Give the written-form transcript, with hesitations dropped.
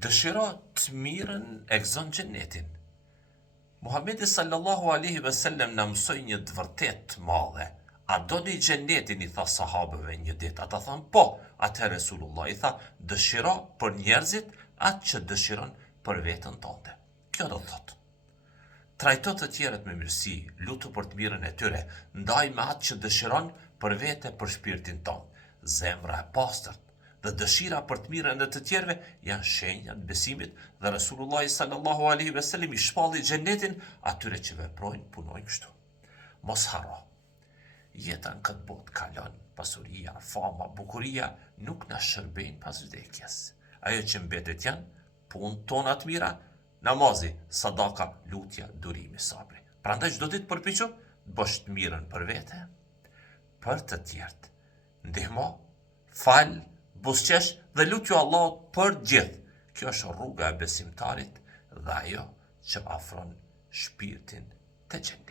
Dëshiro të mirën e gëzon xhenetin. Muhamedi sallallahu alaihi wasallam na mësoi një të vërtetë të madhe. A doni xhenetin, i tha sahabëve një ditë. Ata thanë po. Atëherë Resulullah i tha, dëshiro për njerëzit atë që dëshiron për veten tënde. Kjo do thotë, trajto të tjerët me mirësi, lutu për të mirën e tyre, ndaj me atë që dëshiron për vete, për shpirtin tonë. Zemra e pastërt dhe dëshira për të mirën e të tjerëve janë shenja të besimit dhe Resulullah sallallahu alaihi wasallam i shpalli xhenetin atyre që veprojnë, punojnë kështu. Mos harro. Jeta në këtë botë kalon, pasuria, fama, bukuria nuk na shërbejnë pas vdekjes. Ajo që mbetet janë punë tona të mira, namazi, sadaka, lutja, durimi, sabri. Prandaj çdo ditë përpiqu të bësh të mirën për vete, për të tjerët. Ndihmo, fal, buzëqesh dhe lutju Allahut për gjithë. Kjo është rruga e besimtarit dhe ajo që afron shpirtin te xheneti.